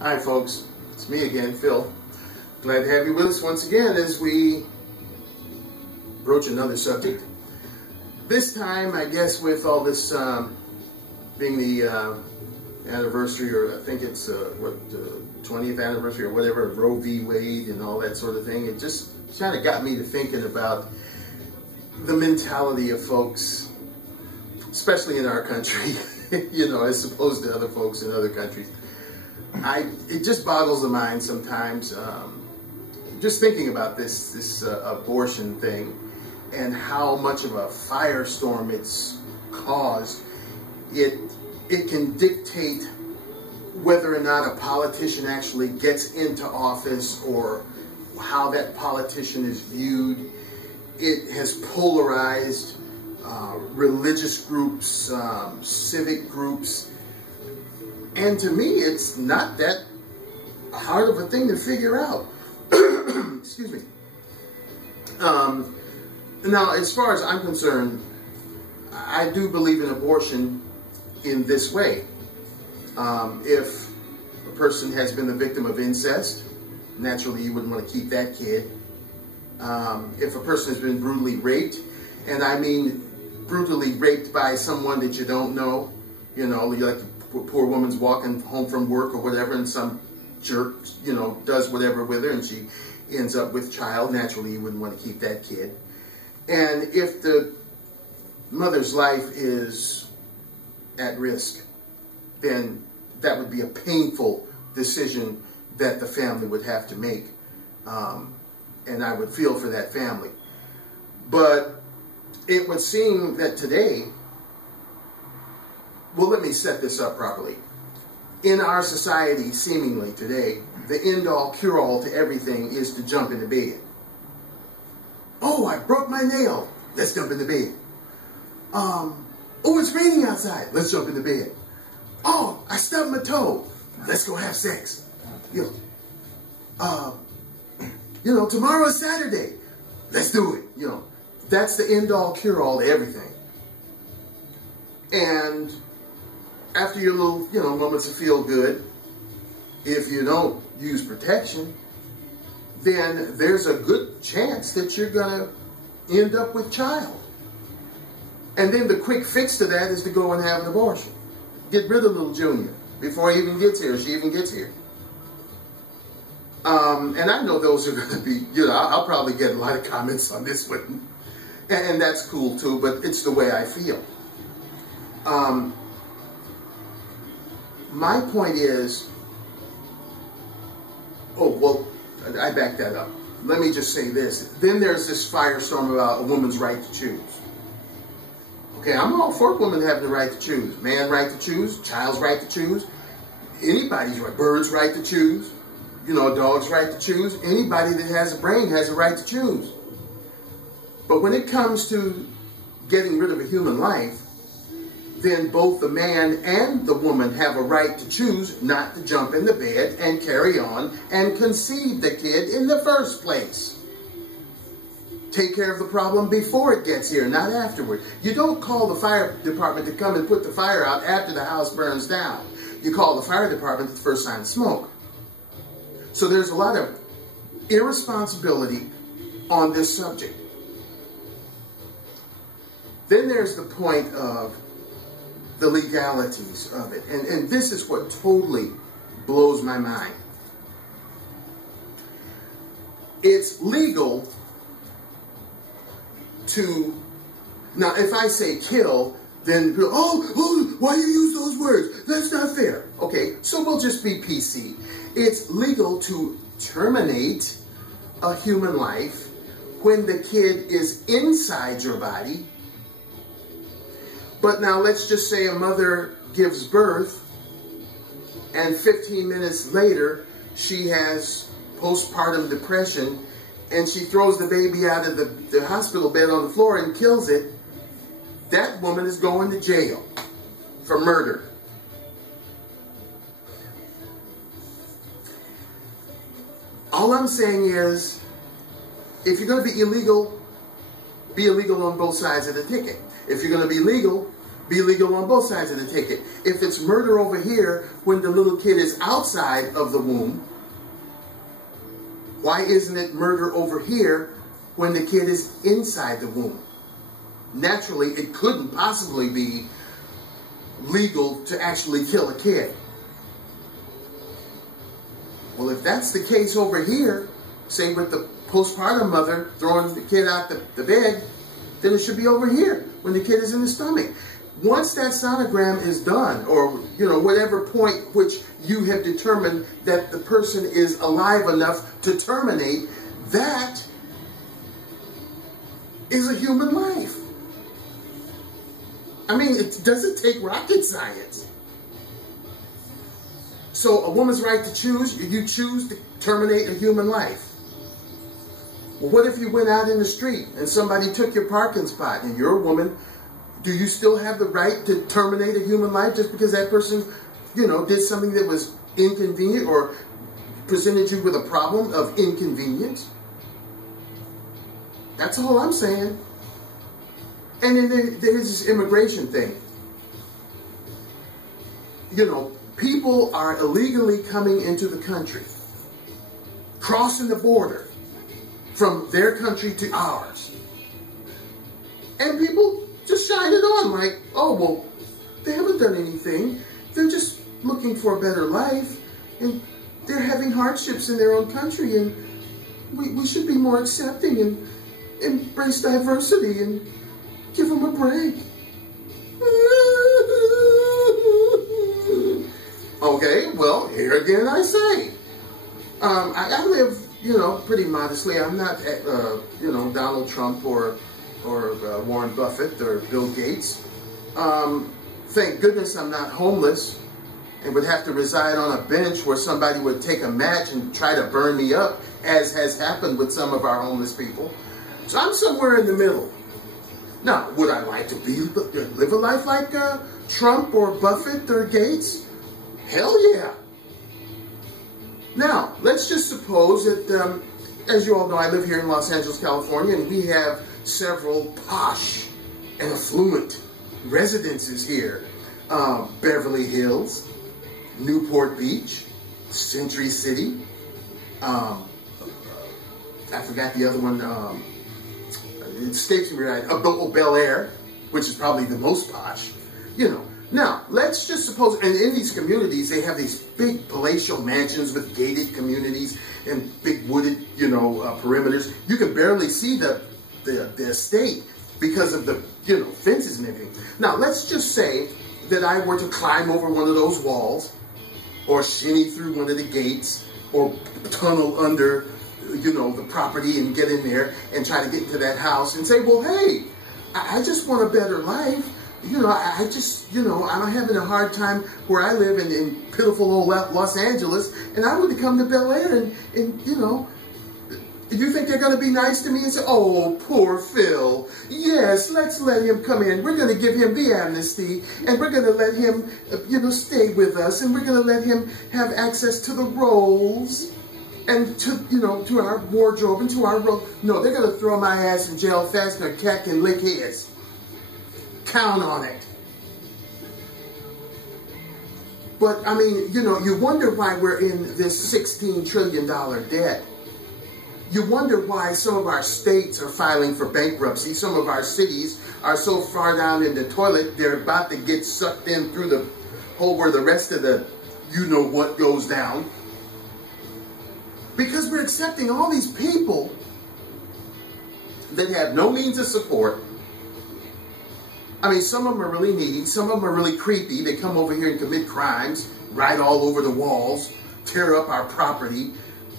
Hi folks, it's me again, Phil. Glad to have you with us once again as we broach another subject. This time, I guess with all this being the anniversary, or I think it's 20th anniversary or whatever, of Roe v. Wade and all that sort of thing, it just kind of got me to thinking about the mentality of folks, especially in our country, you know, as opposed to other folks in other countries. It just boggles the mind sometimes, just thinking about this abortion thing and how much of a firestorm it's caused. It can dictate whether or not a politician actually gets into office or how that politician is viewed. It has polarized religious groups, civic groups. And to me, it's not that hard of a thing to figure out. Excuse me. Now, as far as I'm concerned, I do believe in abortion in this way. If a person has been the victim of incest, naturally you wouldn't want to keep that kid. If a person has been brutally raped, and I mean brutally raped by someone that you don't know, you know, like the poor woman's walking home from work or whatever, and some jerk, you know, does whatever with her, and she ends up with child. Naturally, you wouldn't want to keep that kid. And if the mother's life is at risk, then that would be a painful decision that the family would have to make. And I would feel for that family. But it would seem that today, well, let me set this up properly. In our society, seemingly today, the end-all, cure-all to everything is to jump into bed. Oh, I broke my nail. Let's jump into bed. Oh, it's raining outside. Let's jump into bed. Oh, I stubbed my toe. Let's go have sex. You know, tomorrow is Saturday. Let's do it. You know, that's the end-all, cure-all to everything. And after your little, you know, moments of feel good, if you don't use protection, then there's a good chance that you're going to end up with child. And then the quick fix to that is to go and have an abortion. Get rid of little Junior before he even gets here, or she even gets here. And I know those are going to be, you know, I'll probably get a lot of comments on this one. And that's cool too, but it's the way I feel. My point is, oh, well, I backed that up. Let me just say this. Then there's this firestorm about a woman's right to choose. Okay, I'm all for women having the right to choose. Man right to choose, child's right to choose, anybody's right, bird's right to choose, you know, a dog's right to choose. Anybody that has a brain has a right to choose. But when it comes to getting rid of a human life, then both the man and the woman have a right to choose not to jump in the bed and carry on and conceive the kid in the first place. Take care of the problem before it gets here, not afterward. You don't call the fire department to come and put the fire out after the house burns down. You call the fire department at the first sign of smoke. So there's a lot of irresponsibility on this subject. Then there's the point of the legalities of it. And this is what totally blows my mind. It's legal to, now if I say kill, then, oh, why do you use those words? That's not fair. Okay, so we'll just be PC. It's legal to terminate a human life when the kid is inside your body. But now let's just say a mother gives birth and 15 minutes later she has postpartum depression and she throws the baby out of the hospital bed on the floor and kills it. That woman is going to jail for murder. All I'm saying is, if you're going to be illegal on both sides of the ticket. If you're going to be legal, be legal on both sides of the ticket. If it's murder over here when the little kid is outside of the womb, why isn't it murder over here when the kid is inside the womb? Naturally, it couldn't possibly be legal to actually kill a kid. Well, if that's the case over here, say with the postpartum mother throwing the kid out the bed, then it should be over here when the kid is in the stomach. Once that sonogram is done, or whatever point which you have determined that the person is alive enough to terminate, that is a human life. I mean, it doesn't take rocket science. So a woman's right to choose, you choose to terminate a human life. Well, what if you went out in the street and somebody took your parking spot and you're a woman? Do you still have the right to terminate a human life just because that person, did something that was inconvenient or presented you with a problem of inconvenience? That's all I'm saying. And then there's this immigration thing. People are illegally coming into the country, crossing the border from their country to ours. And people just shine it on like, oh, well, they haven't done anything. They're just looking for a better life. And they're having hardships in their own country. And we should be more accepting and embrace diversity and give them a break. Okay, well, here again I say. I live, pretty modestly. I'm not, Donald Trump or Warren Buffett or Bill Gates. Thank goodness I'm not homeless and would have to reside on a bench where somebody would take a match and try to burn me up, as has happened with some of our homeless people. So I'm somewhere in the middle. Now, would I like to live a life like Trump or Buffett or Gates? Hell yeah. Now, let's just suppose that, as you all know, I live here in Los Angeles, California, and we have several posh and affluent residences here. Beverly Hills, Newport Beach, Century City, I forgot the other one, it escapes me right, Bel Air, which is probably the most posh, Now, let's just suppose, and in these communities, they have these big palatial mansions with gated communities and big wooded, perimeters. You can barely see the estate because of the, fences and everything. Now, let's just say that I were to climb over one of those walls or shinny through one of the gates or tunnel under, the property and get in there and try to get into that house and say, well, hey, I just want a better life. I'm having a hard time where I live in pitiful old Los Angeles, and I want to come to Bel Air and you think they're going to be nice to me and say, oh, poor Phil. Yes, let's let him come in. We're going to give him the amnesty, and we're going to let him, stay with us, and we're going to let him have access to the rolls and to our wardrobe and to our robe. No, they're going to throw my ass in jail fast and a cat can lick his. Count on it. But, I mean, you wonder why we're in this $16 trillion debt. You wonder why some of our states are filing for bankruptcy. Some of our cities are so far down in the toilet, they're about to get sucked in through the hole where the rest of the you-know-what goes down. Because we're accepting all these people that have no means of support. I mean, some of them are really needy. Some of them are really creepy. They come over here and commit crimes, write all over the walls, tear up our property,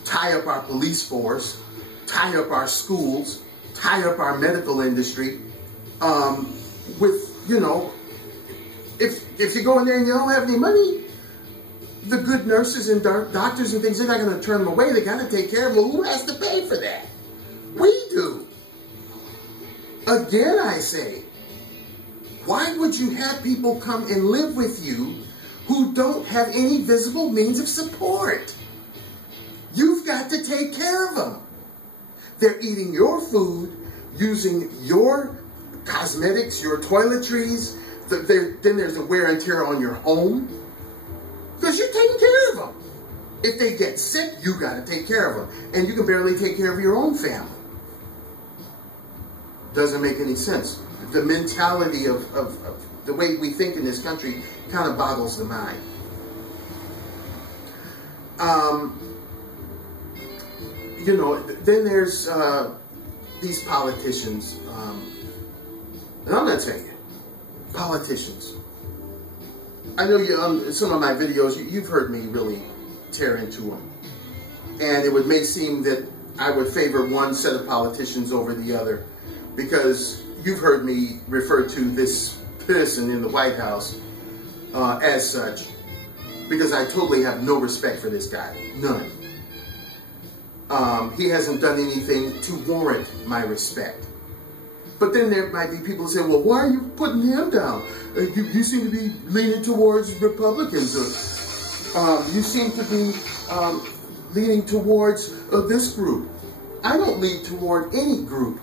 tie up our police force, tie up our schools, tie up our medical industry. If you go in there and you don't have any money, the good nurses and doctors and things, they're not going to turn them away. They got to take care of them. Well, who has to pay for that? We do. Again, I say, why would you have people come and live with you who don't have any visible means of support? You've got to take care of them. They're eating your food, using your cosmetics, your toiletries. Then there's the wear and tear on your home, because you're taking care of them. If they get sick, you got to take care of them. And you can barely take care of your own family. Doesn't make any sense. The mentality of the way we think in this country kind of boggles the mind. You know, then there's these politicians. And I'm not saying it. Politicians. I know you, some of my videos, you've heard me really tear into them. And it may seem that I would favor one set of politicians over the other, because you've heard me refer to this person in the White House as such, because I totally have no respect for this guy. None. He hasn't done anything to warrant my respect. But then there might be people who say, well, why are you putting him down? You seem to be leaning towards Republicans. You seem to be leaning towards this group. I don't lean toward any group.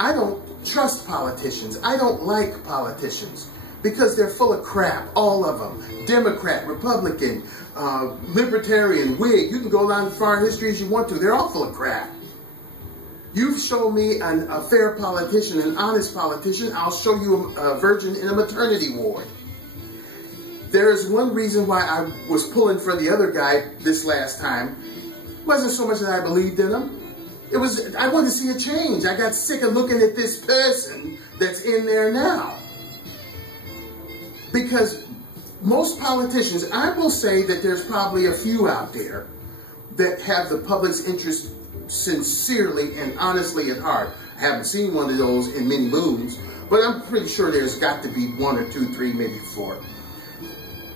I don't trust politicians. I don't like politicians because they're full of crap, all of them. Democrat, Republican, Libertarian, Whig. You can go down as far in history as you want to. They're all full of crap. You've shown me a fair politician, an honest politician, I'll show you a virgin in a maternity ward. There is one reason why I was pulling for the other guy this last time. It wasn't so much that I believed in him. It was, I wanted to see a change. I got sick of looking at this person that's in there now. Because most politicians, I will say that there's probably a few out there that have the public's interest sincerely and honestly at heart. I haven't seen one of those in many moons, but I'm pretty sure there's got to be one or two, three, maybe four.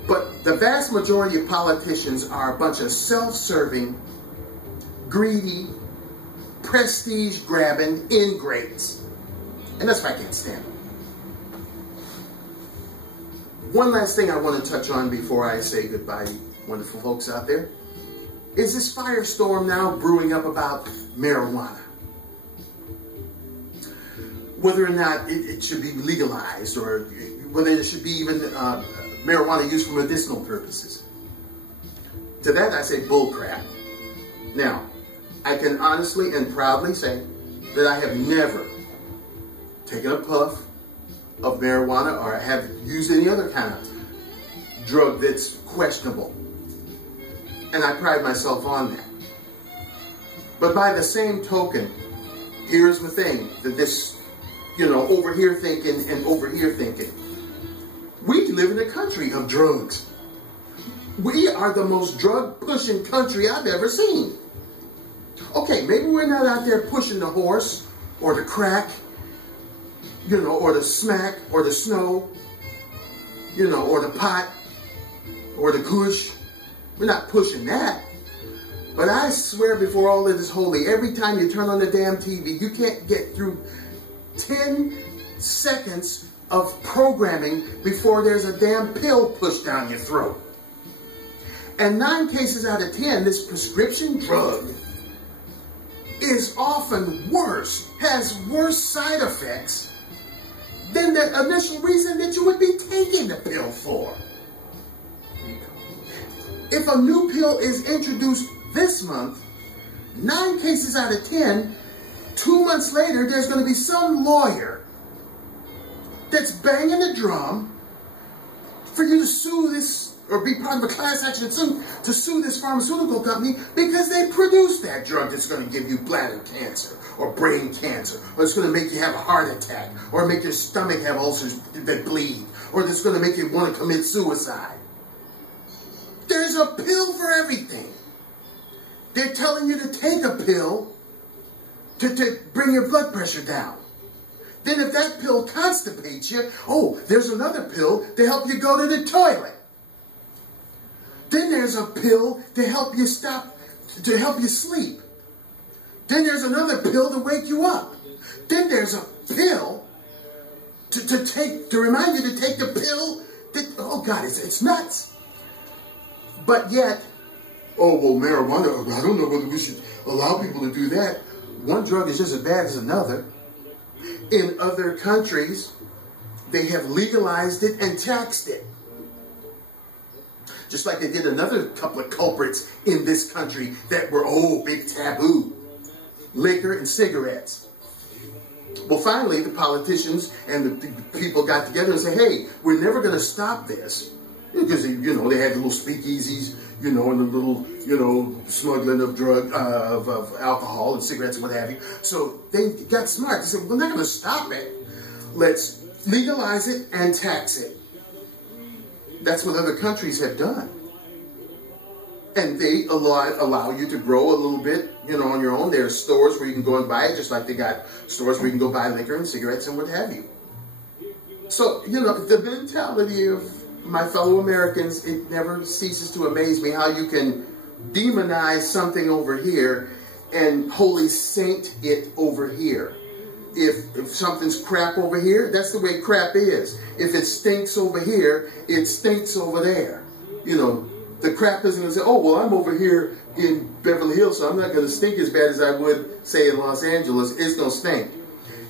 But the vast majority of politicians are a bunch of self-serving, greedy, prestige-grabbing ingrates. And that's why I can't stand them. One last thing I want to touch on before I say goodbye, wonderful folks out there, is this firestorm now brewing up about marijuana. Whether or not it should be legalized, or whether there should be even marijuana used for medicinal purposes. To that I say bullcrap. Now, I can honestly and proudly say that I have never taken a puff of marijuana or have used any other kind of drug that's questionable. And I pride myself on that. But by the same token, here's the thing, that this, over here thinking and over here thinking. We live in a country of drugs. We are the most drug-pushing country I've ever seen. Okay, maybe we're not out there pushing the horse or the crack, or the smack or the snow, or the pot or the kush. We're not pushing that. But I swear before all that is holy, every time you turn on the damn TV, you can't get through 10 seconds of programming before there's a damn pill pushed down your throat. And 9 cases out of 10, this prescription drug is often worse, has worse side effects than the initial reason that you would be taking the pill for. If a new pill is introduced this month, 9 cases out of 10, 2 months later, there's going to be some lawyer that's banging the drum for you to sue this, or be part of a class action to sue this pharmaceutical company because they produced that drug that's going to give you bladder cancer or brain cancer, or it's going to make you have a heart attack, or make your stomach have ulcers that bleed, or that's going to make you want to commit suicide. There's a pill for everything. They're telling you to take a pill to bring your blood pressure down. Then if that pill constipates you, oh, there's another pill to help you go to the toilet. Then there's a pill to help you sleep. Then there's another pill to wake you up. Then there's a pill to remind you to take the pill that, oh God, it's nuts. But yet, oh, well, marijuana, I don't know whether we should allow people to do that. One drug is just as bad as another. In other countries, they have legalized it and taxed it. Just like they did another couple of culprits in this country that were, oh, big taboo. Liquor and cigarettes. Well, finally, the politicians and the people got together and said, hey, we're never going to stop this. Because, you know, they had the little speakeasies, you know, and the little, you know, smuggling of of alcohol and cigarettes and what have you. So they got smart. They said, we're not going to stop it. Let's legalize it and tax it. That's what other countries have done. And they allow you to grow a little bit, you know, on your own. There are stores where you can go and buy it, just like they got stores where you can go buy liquor and cigarettes and what have you. So, you know, the mentality of my fellow Americans, it never ceases to amaze me how you can demonize something over here and holy saint it over here. If something's crap over here, that's the way crap is. If it stinks over here, it stinks over there. You know, the crap isn't going to say, oh, well, I'm over here in Beverly Hills, so I'm not going to stink as bad as I would, say, in Los Angeles. It's going to stink.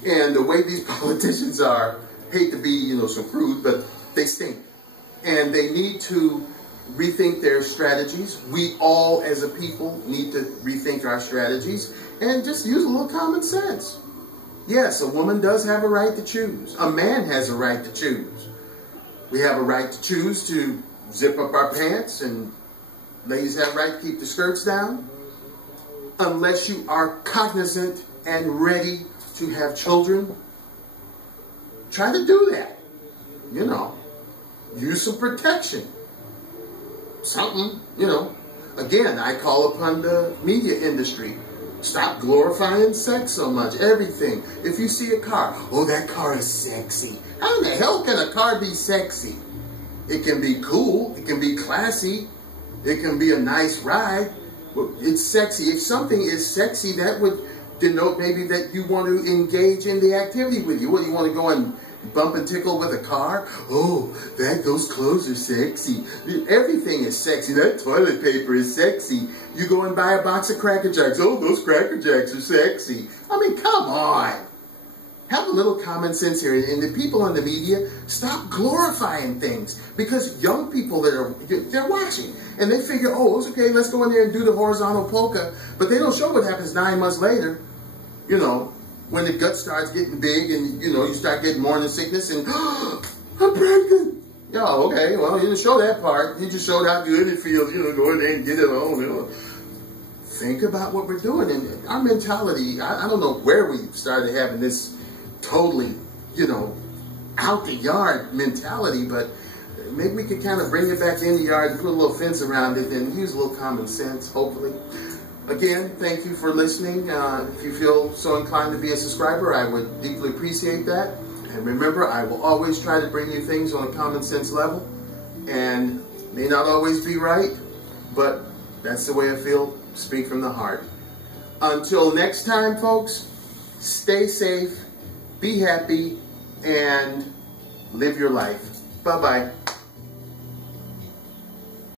And the way these politicians are, hate to be, you know, so crude, but they stink. And they need to rethink their strategies. We all, as a people, need to rethink our strategies and just use a little common sense. Yes, a woman does have a right to choose. A man has a right to choose. We have a right to choose to zip up our pants, and ladies have a right to keep the skirts down. Unless you are cognizant and ready to have children, try to do that. You know, use some protection. Something, you know. Again, I call upon the media industry. Stop glorifying sex so much. Everything. If you see a car, oh, that car is sexy. How in the hell can a car be sexy? It can be cool. It can be classy. It can be a nice ride. It's sexy. If something is sexy, that would denote maybe that you want to engage in the activity with you. What, you want to go and bump and tickle with a car? Oh, those clothes are sexy. Everything is sexy. That toilet paper is sexy. You go and buy a box of Cracker Jacks. Oh, those Cracker Jacks are sexy. I mean, come on. Have a little common sense here. And the people on the media, stop glorifying things. Because young people they're watching. And they figure, oh, it's okay, let's go in there and do the horizontal polka. But they don't show what happens 9 months later. You know, when the gut starts getting big and, you know, you start getting morning sickness and, oh, I'm pregnant. Oh, okay, well, you didn't show that part. You just showed how good it feels, you know, go in there and get it on, you know. Think about what we're doing. And our mentality, I don't know where we started having this totally, you know, out the yard mentality, but maybe we could kind of bring it back in the yard and put a little fence around it and use a little common sense, hopefully. Again, thank you for listening. If you feel so inclined to be a subscriber, I would deeply appreciate that. And remember, I will always try to bring you things on a common sense level. And may not always be right, but that's the way I feel. Speak from the heart. Until next time, folks, stay safe, be happy, and live your life. Bye-bye.